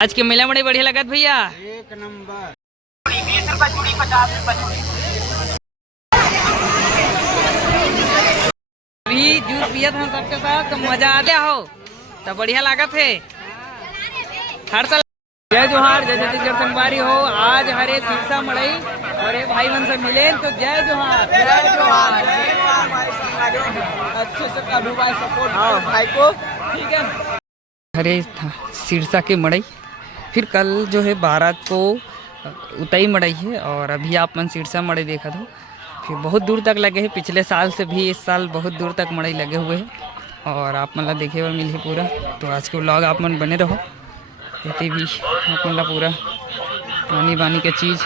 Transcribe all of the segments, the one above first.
आज के मेला बड़े बढ़िया लगत भैया, एक नंबर। 20 रुपए चूड़ी, 50 रुपए चूड़ी। अभी जूस पियत हम सबके साथ तो मजा आ गया हो, तो बढ़िया लागत है। हर साल जय जोहार, जय छत्तीसगढ़ संगवारी हो। आज हरे सिरसा मड़ई और ये भाई बहन से मिले तो जय जोहार, जय जोहार, जय जोहार भाई। अच्छे से कभी भाई सपोर्ट करो भाई को, ठीक है। हरे सिरसा के मड़ई, फिर कल जो है बारात को उतई मड़ई है और अभी आप मन सिरसा मड़ई देखा था। फिर बहुत दूर तक लगे हैं, पिछले साल से भी इस साल बहुत दूर तक मड़ई लगे हुए हैं और आप मन ला देखे हुए मिली पूरा। तो आज के व्लॉग आप मन बने रहो, ये भी आप मन ला पूरा पानी वानी के चीज़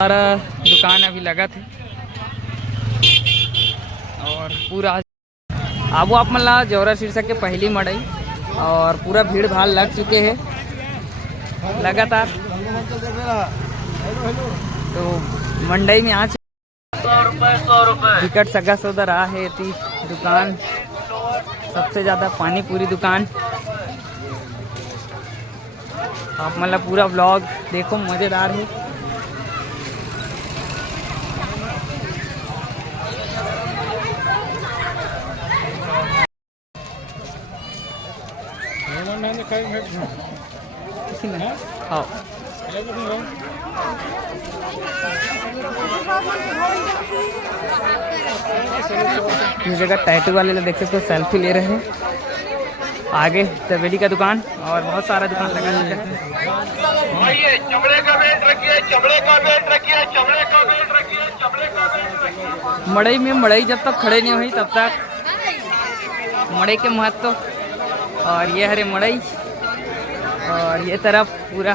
सारा दुकान अभी लगा थे और पूरा आबू आप मन ला जौरा सिरसा के पहली मड़ई और पूरा भीड़ भाड़ लग चुके हैं लगातार। तो मंडई में आज 100 रुपए। टिकट सगा सौदा रहा है थी दुकान सबसे ज़्यादा पानी पूरी दुकान। आप मतलब पूरा व्लॉग देखो, मज़ेदार है। हाँ ये जगह टैटू वाले लोग देख सकते हो सेल्फी ले रहे हैं। आगे तवेली का दुकान और बहुत सारा दुकान लगा है। चमड़े का बेल्ट रखिए, चमड़े का बेल्ट रखिए, चमड़े का बेल्ट रखिए, चमड़े का बेल्ट रखिए। मड़ई में मड़ई जब तक खड़े नहीं हुई तब तक मड़ई के महत्व। और ये हरे मड़ई और ये तरफ पूरा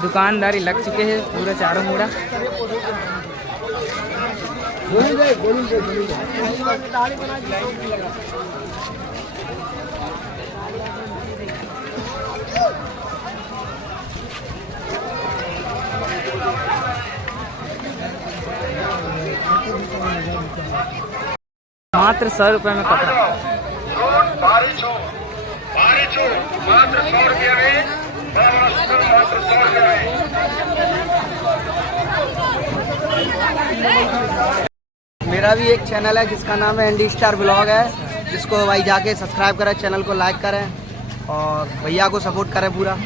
दुकानदारी लग चुके हैं पूरा चारों मुड़ा। मात्र 100 रुपए में कपड़ा। बारिश हो मात्र 100 रुपये में, मात्र 100 रुपये में। मेरा भी एक चैनल है जिसका नाम है एनडी स्टार ब्लॉग है, जिसको भाई जाके सब्सक्राइब करें, चैनल को लाइक करें और भैया को सपोर्ट करें पूरा।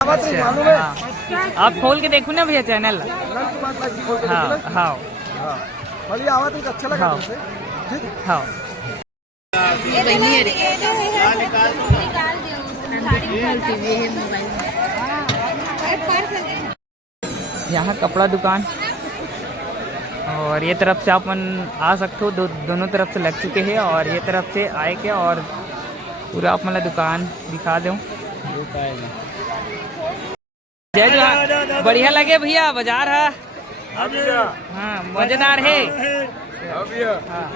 अच्छा, हाँ। आप खोल के देखो ना भैया चैनल। हाँ हाँ अच्छा लगा हाँ हाँ। यहाँ कपड़ा दुकान और ये तरफ से आप मन आ सकते हो, दोनों तरफ से लग चुके हैं और ये तरफ से आए के और पूरा आप मतलब दुकान दिखा दो। जय जोहार, बढ़िया लगे भैया, बाजार है। हाँ मजेदार है। हाँ।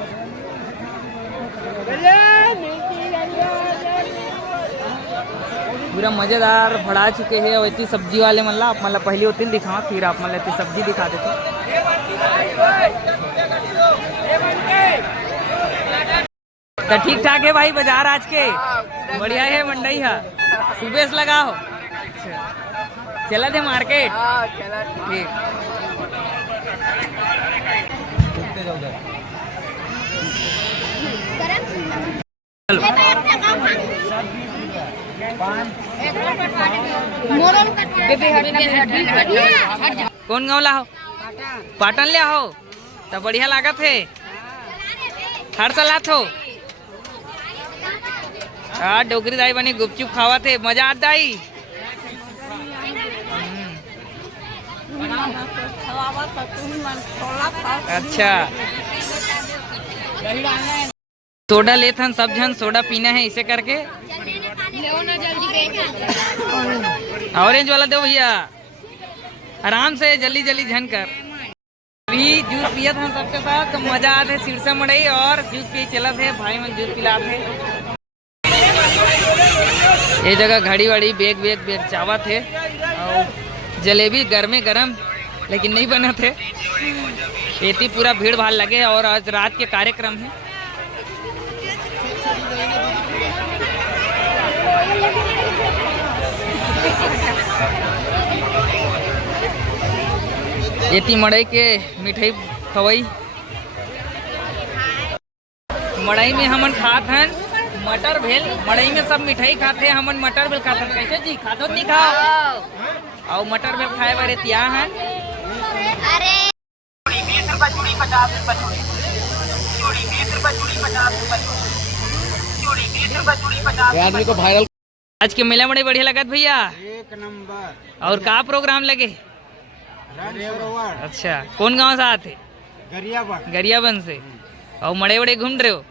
पूरा मजेदार भरा चुके हैं और इतनी सब्जी वाले मतलब आप मतलब पहले होती दिखा, फिर आप मतलब इतनी सब्जी दिखा देते। तो ठीक ठाक है भाई बाजार आज के, बढ़िया है मंडई है। सुबह से लगा हो, चला थे मार्केट। ठीक कौन गाँव ला हो? पाटन ले हो तो बढ़िया लागत है। हर साल आत हो। डोगरी दाई बनी गुपचुप खावा थे, मजा आता आई। अच्छा सोडा लेते हैं सब जन, सोडा पीना है इसे करके। ऑरेंज वाला दो भैया, आराम से जल्दी जल्दी झन कर। अभी जूस पिया था सबके साथ तो मजा आते सिरसा मड़ई और जूस पिए चला थे भाई मन जूस पिला थे। ये जगह घड़ी वाड़ी बेग बेग बेग चावा थे और जलेबी गर्मे गरम लेकिन नहीं बना थे। इतनी पूरा भीड़ भाड़ लगे और आज रात के कार्यक्रम है। इतनी मड़ई के मिठाई खवई मड़ई में हमन खात हन मटर भेल। मड़ई में सब मिठाई खाते हैं हमन मटर भेल खाते हैं। कैसे जी खाते नहीं खाओ और मटर भेल खाए बारे तिया हन। अरे 20 रुपए चूड़ी 50 रुपए चूड़ी 20 रुपए चूड़ी 50 रुपए चूड़ी 20 रुपए चूड़ी 50 आदमी को वायरल। आज के मेला बड़े बढ़िया लगत भैया। एक नंबर। और का प्रोग्राम लगे? अच्छा कौन गांव से आते? गरियाबंद से। और मड़े बड़े घूम रहे हो?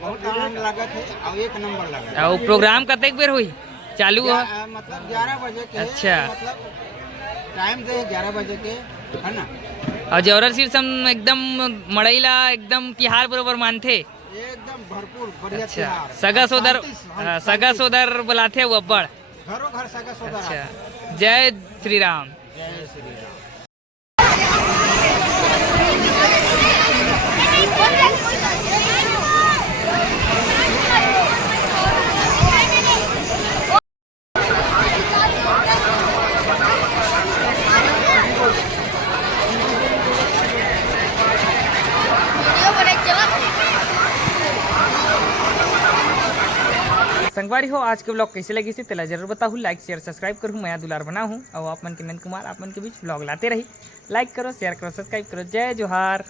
बहुत आनंद लगा थे और एक नंबर लगा। और प्रोग्राम कतेक बेर हुई चालू हो? मतलब 11 बजे के। अच्छा मतलब टाइम दे 11 बजे के है ना। और जौहर सिरसम एकदम मड़ईला एकदम तिहार बरोबर मानते एकदम भरपूर बढ़िया। अच्छा सगा सोदर बुलाते वो अब्बड़ घरों घर सगा सोदर। अच्छा जय श्री राम। जय श्री राम। संगवारी हो आज के ब्लॉग कैसे लगी थी तेला जरूर बताऊँ। लाइक शेयर सब्सक्राइब करूँ। मैं दुलार बना हूँ और आप मन के नंद कुमार आप मन के बीच ब्लॉग लाते रही। लाइक करो शेयर करो सब्सक्राइब करो। जय जोहार।